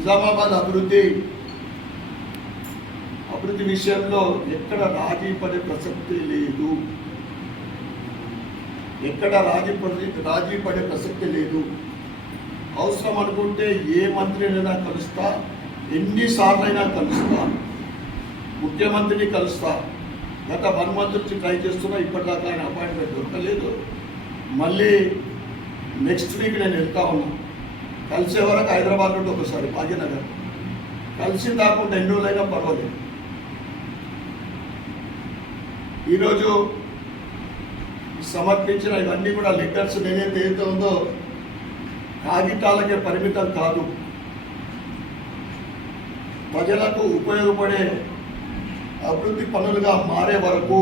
నిజామాబాద్ అభివృద్ధి విషయంలో ఎక్కడ రాజీ పడే ప్రసక్తి లేదు. ఎక్కడ రాజీ పడే ప్రసక్తి లేదు. అవసరం అనుకుంటే ఏ మంత్రినైనా కలుస్తా, ఎన్నిసార్లైనా కలుస్తా, ముఖ్యమంత్రిని కలుస్తా. గత 1 month నుంచి ట్రై చేస్తున్నా, ఇప్పటిదాకా ఆయన అపాయింట్మెంట్ దొరకలేదు. మళ్ళీ నెక్స్ట్ వీక్ నేను వెళ్తా ఉన్నా. కలిసే వరకు హైదరాబాద్ నుండి ఒకసారి భాగ్యనగర్ కలిసి దాకుండా ఎన్ని రోజులైనా పర్వాలేదు. ఈరోజు సమర్పించిన ఇవన్నీ కూడా లెటర్స్ నేనైతే ఏదైతే ఉందో కాగితాలకే పరిమితం కాదు. ప్రజలకు ఉపయోగపడే అభివృద్ధి పనులుగా మారే వరకు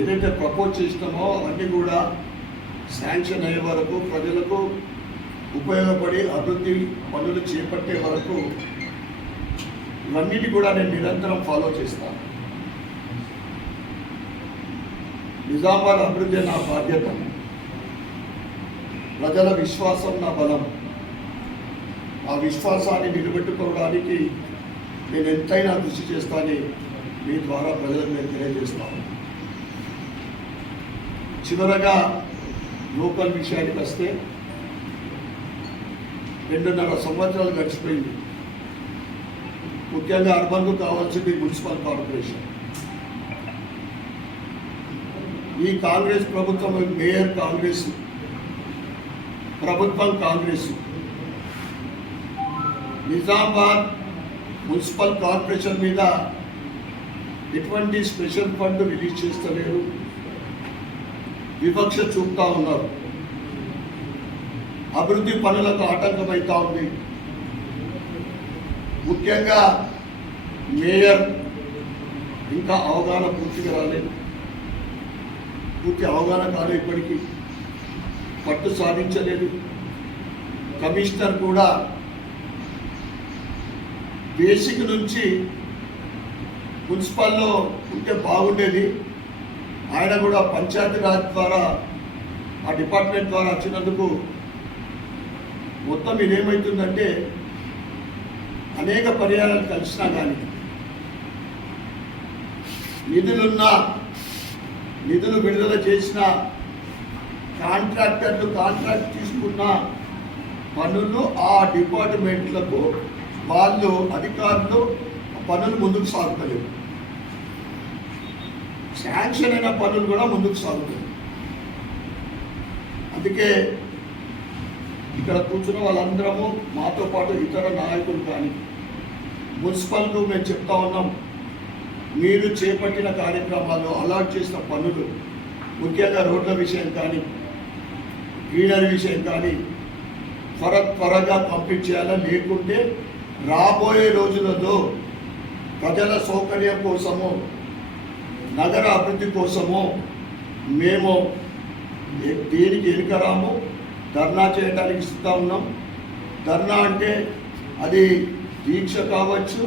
ఏదైతే ప్రపోజ్ చేసినామో అవన్నీ కూడా శాంక్షన్ అయ్యే వరకు, ప్రజలకు ఉపయోగపడి అభివృద్ధి పనులు చేపట్టే వరకు ఇవన్నిటి కూడా నేను నిరంతరం ఫాలో చేస్తాను. నిజామాబాద్ అభివృద్ధి నా బాధ్యత, ప్రజల విశ్వాసం నా బలం. ఆ విశ్వాసాన్ని నిలబెట్టుకోవడానికి నేను ఎంతైనా కృషి చేస్తానని మీ ద్వారా ప్రజలకు నేను తెలియజేస్తాను. చివరగా లోకల్ విషయానికి వస్తే 2.5 సంవత్సరాలు గడిచిపోయింది. ముఖ్యంగా అర్బన్కు కావాల్సింది మున్సిపల్ కార్పొరేషన్. ఈ కాంగ్రెస్ ప్రభుత్వం, మేయర్ కాంగ్రెస్, ప్రభుత్వం కాంగ్రెస్, నిజామాబాద్ మున్సిపల్ కార్పొరేషన్ మీద ఎటువంటి స్పెషల్ ఫండ్ రిలీజ్ చేస్తలేరు, వివక్ష చూపుతా ఉన్నారు. అభివృద్ధి పనులకు ఆటంకమవుతా ఉంది. ముఖ్యంగా మేయర్ ఇంకా అవగాహన పూర్తిగా రాలేదు. పూర్తి అవగాహన కాలేదు, ఇప్పటికీ పట్టు సాధించలేదు. కమిషనర్ కూడా బేసిక్ నుంచి మున్సిపల్లో ఉంటే బాగుండేది. ఆయన కూడా పంచాయతీరాజ్ ద్వారా, ఆ డిపార్ట్మెంట్ ద్వారా వచ్చినందుకు మొత్తం ఇదేమవుతుందంటే అనేక పర్యాయాలు కలిసినా కానీ నిధులు విడుదల చేసిన కాంట్రాక్టర్లు కాంట్రాక్ట్ తీసుకున్న పనులు ఆ డిపార్ట్మెంట్లకు వాళ్ళు అధికారులు పనులు ముందుకు సాగుతలేవు. శాంక్షన్ అయిన పనులు కూడా ముందుకు సాగుతాయి. అందుకే ఇక్కడ కూర్చున్న వాళ్ళందరము, మాతో పాటు ఇతర నాయకులు కానీ మున్సిపల్కు మేము చెప్తా ఉన్నాం, మీరు చేపట్టిన కార్యక్రమాలు, అలాట్ చేసిన పనులు, ముఖ్యంగా రోడ్ల విషయం కానీ, గ్రీనరీ విషయం కానీ త్వరగా కంప్లీట్ చేయాలా. లేకుంటే రాబోయే రోజులలో ప్రజల సౌకర్యం కోసము, నగర అభివృద్ధి కోసము మేము దేనికి ఎన్నికరాము, ధర్నా చేయడానికి సిద్ధంగా ఉన్నాం. ధర్నా అంటే అది దీక్ష కావచ్చు,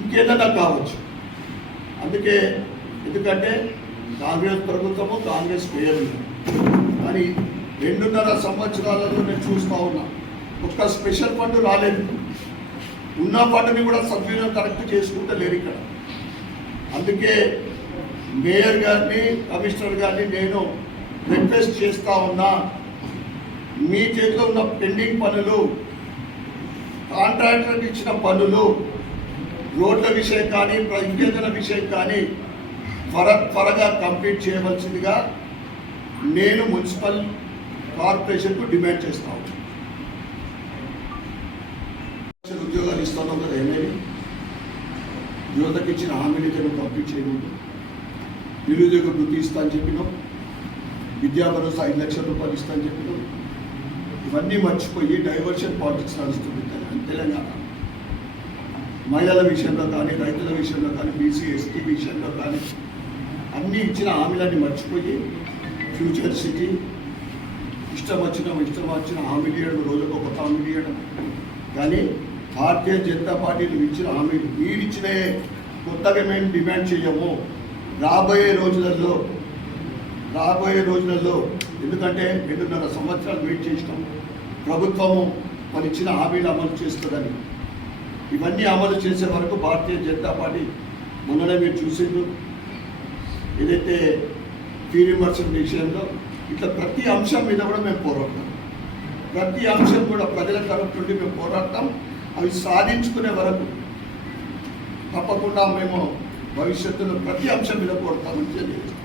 ఇంకేదైనా కావచ్చు. అందుకే ఎందుకంటే కాంగ్రెస్ ప్రభుత్వము, కాంగ్రెస్ మేయర్, కానీ 2.5 సంవత్సరాలలో నేను చూస్తూ ఉన్నా ఒక్క స్పెషల్ ఫండ్ రాలేదు. ఉన్న ఫండ్ని కూడా సద్వినియోగం కరెక్ట్ చేసుకుంటే లేరు ఇక్కడ. అందుకే మేయర్ గారిని, కమిషనర్ గారిని నేను రిక్వెస్ట్ చేస్తూ ఉన్నా, మీ చేతిలో ఉన్న పెండింగ్ పనులు, కాంట్రాక్టర్కి ఇచ్చిన పనులు, రోడ్ల విషయం కానీ, ఇంకేదైనా విషయం కానీ త్వరగా కంప్లీట్ చేయవలసిందిగా నేను మున్సిపల్ కార్పొరేషన్కు డిమాండ్ చేస్తాను. ఉద్యోగాలు ఇస్తాను కదా, ఏమేమి యువతకి ఇచ్చిన హామీని కంప్లీట్ చేయకూడదు. నిరుద్యోగ వృత్తి ఇస్తా అని చెప్పినాం, విద్యా భరోసా 5 లక్షల రూపాయలు ఇస్తా అని చెప్పినాం. ఇవన్నీ మర్చిపోయి డైవర్షన్ పాలిటిక్స్ నడుస్తుంది తెలంగాణ. మహిళల విషయంలో కానీ, రైతుల విషయంలో కానీ, బీసీ ఎస్టీ విషయంలో కానీ అన్నీ ఇచ్చిన హామీలన్నీ మర్చిపోయి ఫ్యూచర్ సిటీ ఇష్టం వచ్చిన హామీలు ఇవ్వడం, రోజుకు ఒక హామీలు ఇవ్వడం. కానీ భారతీయ జనతా పార్టీలు ఇచ్చిన హామీలు మీరిచ్చిన కొత్తగా మేము డిమాండ్ చేయము. రాబోయే రోజులలో ఎందుకంటే 2.5 సంవత్సరాలు వెయిట్ చేసినాం. ప్రభుత్వము వాళ్ళు ఇచ్చిన హామీలు అమలు చేస్తుందని. ఇవన్నీ అమలు చేసే వరకు భారతీయ జనతా పార్టీ మొన్ననే మీరు చూసిండ్రు ఏదైతే ఫీ రీయింబర్స్మెంట్ విషయంలో ఇట్లా ప్రతి అంశం మీద కూడా మేము పోరాడతాం. ప్రతి అంశం కూడా ప్రజల తరపు నుండి మేము పోరాడతాం. అవి సాధించుకునే వరకు తప్పకుండా మేము భవిష్యత్తులో ప్రతి అంశం మీద పోరాడతామని తెలియజేస్తాం.